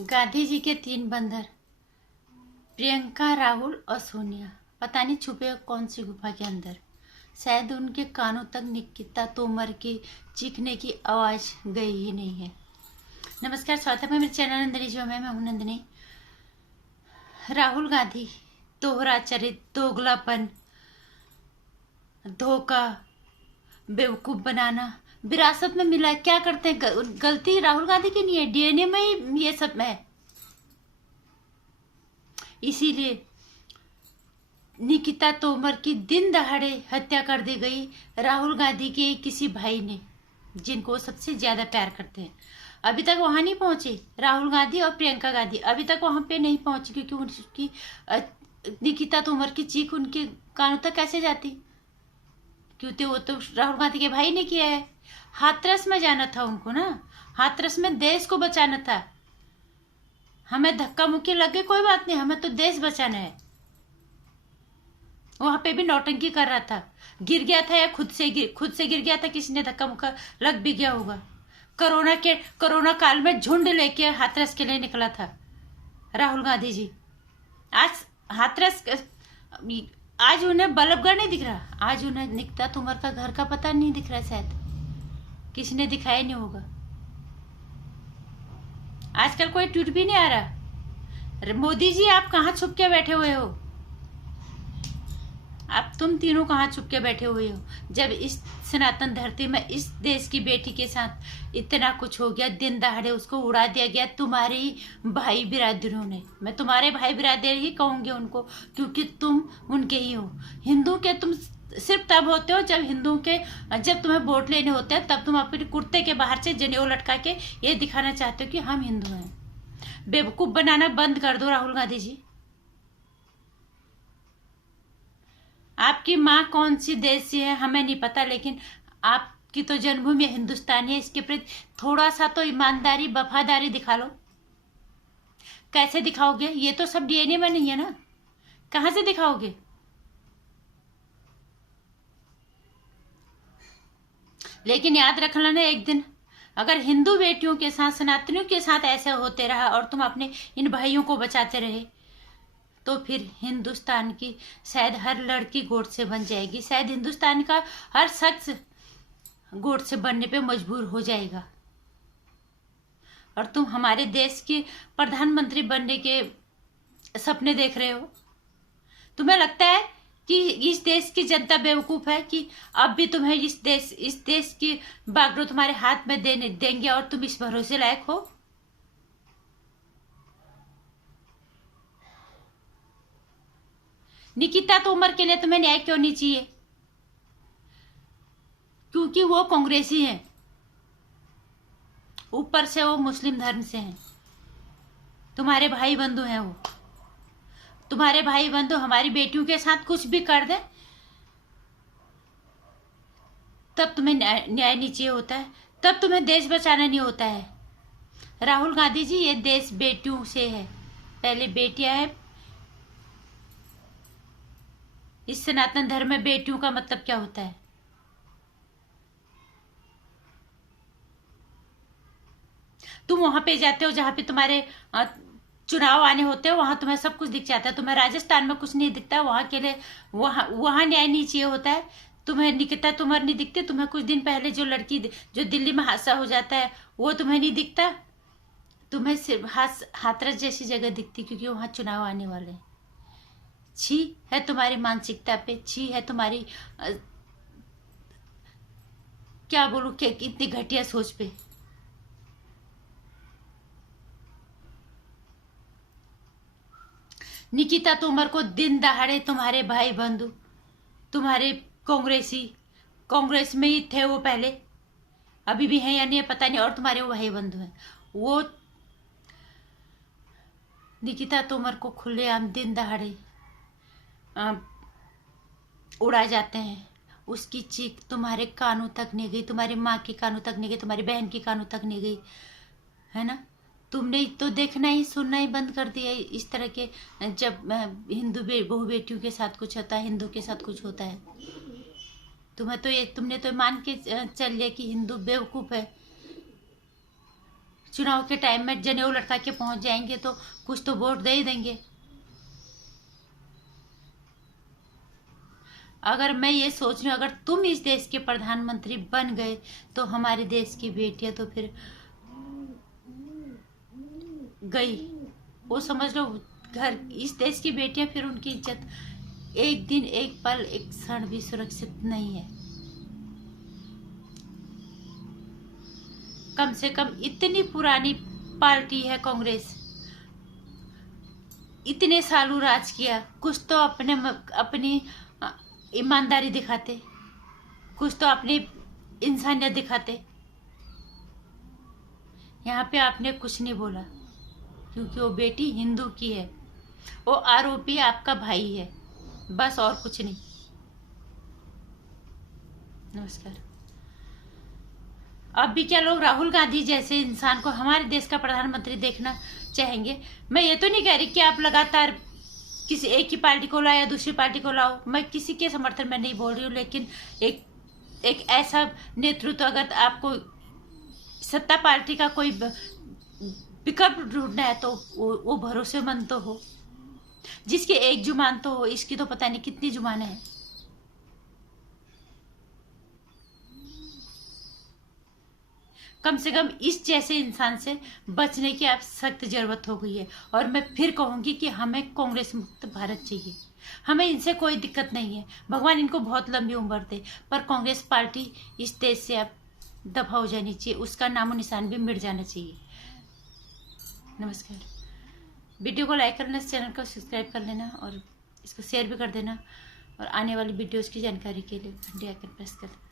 गांधी जी के तीन बंदर प्रियंका, राहुल और सोनिया पता नहीं छुपे कौन सी गुफा के अंदर। शायद उनके कानों तक निकिता तोमर की चीखने की आवाज गई ही नहीं है। नमस्कार, स्वागत है मेरे चैनल नंदिनी जो मैं हूं नंदिनी। राहुल गांधी दोहरा चरित्र, दोगलापन, धोखा, बेवकूफ बनाना विरासत में मिला। क्या करते हैं? गलती राहुल गांधी की नहीं है, डीएनए में ही ये सब है। इसीलिए निकिता तोमर की दिन दहाड़े हत्या कर दी गई राहुल गांधी के किसी भाई ने, जिनको सबसे ज्यादा प्यार करते हैं। अभी तक वहां नहीं पहुंचे राहुल गांधी और प्रियंका गांधी, अभी तक वहां पे नहीं पहुंची क्योंकि उनकी निकिता तोमर की चीख उनके कानों तक कैसे जाती, क्योंकि वो तो राहुल गांधी के भाई ने किया है। हाथरस में जाना था उनको ना, हाथरस में देश को बचाना था। हमें धक्का मुक्की लगे कोई बात नहीं, हमें तो देश बचाना है। वहां पे भी नौटंकी कर रहा था, गिर गया था या खुद से गिर गया था, किसी ने धक्का मुक्का लग भी गया होगा। कोरोना काल में झुंड लेके हाथरस के लिए निकला था राहुल गांधी जी। आज हाथरस, आज उन्हें बल्लभगढ़ नहीं दिख रहा, आज उन्हें निकिता तोमर का घर का पता नहीं दिख रहा, शायद किसी ने दिखाया नहीं होगा। आजकल कोई ट्वीट भी नहीं आ रहा। मोदी जी आप कहाँ छुप के बैठे हुए हो? आप तुम तीनों कहाँ छुप के बैठे हुए हो? जब इस सनातन धरती में इस देश की बेटी के साथ इतना कुछ हो गया, दिन दहाड़े उसको उड़ा दिया गया तुम्हारी भाई बिरादरों ने। मैं तुम्हारे भाई बिरादर ही कहूंगी उनको, क्योंकि तुम उनके ही हो। हिंदू के तुम सिर्फ तब होते हो जब तुम्हें वोट लेने होते हैं, तब तुम अपने कुर्ते के बाहर से जनेऊ लटका के ये दिखाना चाहते हो कि हम हिंदू हैं। बेवकूफ बनाना बंद कर दो राहुल गांधी जी। आपकी माँ कौन सी देश से है हमें नहीं पता, लेकिन आपकी तो जन्मभूमि हिंदुस्तानी है। इसके प्रति थोड़ा सा तो ईमानदारी, वफादारी दिखा लो। कैसे दिखाओगे? ये तो सब डीएनए में नहीं है ना, कहां से दिखाओगे? लेकिन याद रखना ना, एक दिन अगर हिंदू बेटियों के साथ, सनातनियों के साथ ऐसा होते रहा और तुम अपने इन भाइयों को बचाते रहे, तो फिर हिंदुस्तान की शायद हर लड़की गोट से बन जाएगी, शायद हिंदुस्तान का हर शख्स गोट से बनने पे मजबूर हो जाएगा। और तुम हमारे देश के प्रधानमंत्री बनने के सपने देख रहे हो। तुम्हें लगता है कि इस देश की जनता बेवकूफ है कि अब भी तुम्हें इस देश की बागडोर तुम्हारे हाथ में देंगे और तुम इस भरोसे लायक हो? निकिता तोमर के लिए तुम्हें न्याय क्यों नहीं चाहिए? क्योंकि वो कांग्रेसी हैं, ऊपर से वो मुस्लिम धर्म से हैं। तुम्हारे भाई बंधु हैं वो। तुम्हारे भाई बंधु हमारी बेटियों के साथ कुछ भी कर दे तब तुम्हें न्याय नहीं चाहिए होता है, तब तुम्हें देश बचाना नहीं होता है। राहुल गांधी जी, ये देश बेटियों से है, पहले बेटियां हैं। इस सनातन धर्म में बेटियों का मतलब क्या होता है? तुम वहां पे जाते हो जहां पे तुम्हारे चुनाव आने होते हो, वहां तुम्हें सब कुछ दिख जाता है। तुम्हें राजस्थान में कुछ नहीं दिखता, वहां के लिए वहां न्याय नहीं चाहिए होता है। तुम्हें निकिता तोमर नहीं दिखती, तुम्हें कुछ दिन पहले जो लड़की जो दिल्ली में हादसा हो जाता है वो तुम्हें नहीं दिखता। तुम्हें सिर्फ हाथरस जैसी जगह दिखती क्योंकि वहां चुनाव आने वाले हैं। छी है तुम्हारी मानसिकता पे, छी है तुम्हारी क्या बोलूं, क्या इतनी घटिया सोच पे। निकिता तोमर को दिन दहाड़े तुम्हारे भाई बंधु, तुम्हारे कांग्रेस में ही थे वो पहले, अभी भी हैं या नहीं पता नहीं, और तुम्हारे वो भाई बंधु हैं, वो निकिता तोमर को खुलेआम दिन दहाड़े उड़ा जाते हैं। उसकी चीख तुम्हारे कानों तक नहीं गई, तुम्हारी माँ के कानों तक नहीं गई, तुम्हारी बहन के कानों तक नहीं गई, है ना? तुमने तो देखना ही सुनना ही बंद कर दिया इस तरह के, जब हिंदू बहु बेटियों के साथ कुछ होता है, हिंदू के साथ कुछ होता है। तुमने तो मान के चल लिया कि हिंदू बेवकूफ है। चुनाव के टाइम में जनेऊ लटका के पहुंच जाएंगे तो कुछ तो वोट दे ही देंगे। अगर मैं ये सोच रही हूँ, अगर तुम इस देश के प्रधानमंत्री बन गए तो हमारे देश की बेटियां तो फिर गई, वो समझ लो घर। इस देश की बेटियां फिर उनकी इज्जत एक दिन, एक पल, एक क्षण भी सुरक्षित नहीं है। कम से कम इतनी पुरानी पार्टी है कांग्रेस, इतने सालों राज किया, कुछ तो अपनी ईमानदारी दिखाते, कुछ तो अपनी इंसानियत दिखाते। यहाँ पे आपने कुछ नहीं बोला क्योंकि वो बेटी हिंदू की है, वो आरोपी आपका भाई है, बस और कुछ नहीं। नमस्कार। अब भी क्या लोग राहुल गांधी जैसे इंसान को हमारे देश का प्रधानमंत्री देखना चाहेंगे? मैं ये तो नहीं कह रही कि आप लगातार किसी एक ही पार्टी को लाओ या दूसरी पार्टी को लाओ, मैं किसी के समर्थन में नहीं बोल रही हूँ, लेकिन एक ऐसा नेतृत्व, अगर आपको सत्ता पार्टी का कोई विकल्प ढूंढना है तो वो भरोसेमंद तो हो, जिसकी एक जुबान तो हो, इसकी तो पता नहीं कितनी जुबानें हैं। कम से कम इस जैसे इंसान से बचने की आप सख्त जरूरत हो गई है। और मैं फिर कहूंगी कि हमें कांग्रेस मुक्त भारत चाहिए, हमें इनसे कोई दिक्कत नहीं है, भगवान इनको बहुत लंबी उम्र दे, पर कांग्रेस पार्टी इस देश से अब दफा हो जानी चाहिए, उसका नामो निशान भी मिट जाना चाहिए। नमस्कार। वीडियो को लाइक करना, चैनल को सब्सक्राइब कर लेना और इसको शेयर भी कर देना, और आने वाली वीडियोस की जानकारी के लिए घंटी आइकन प्रेस कर देना।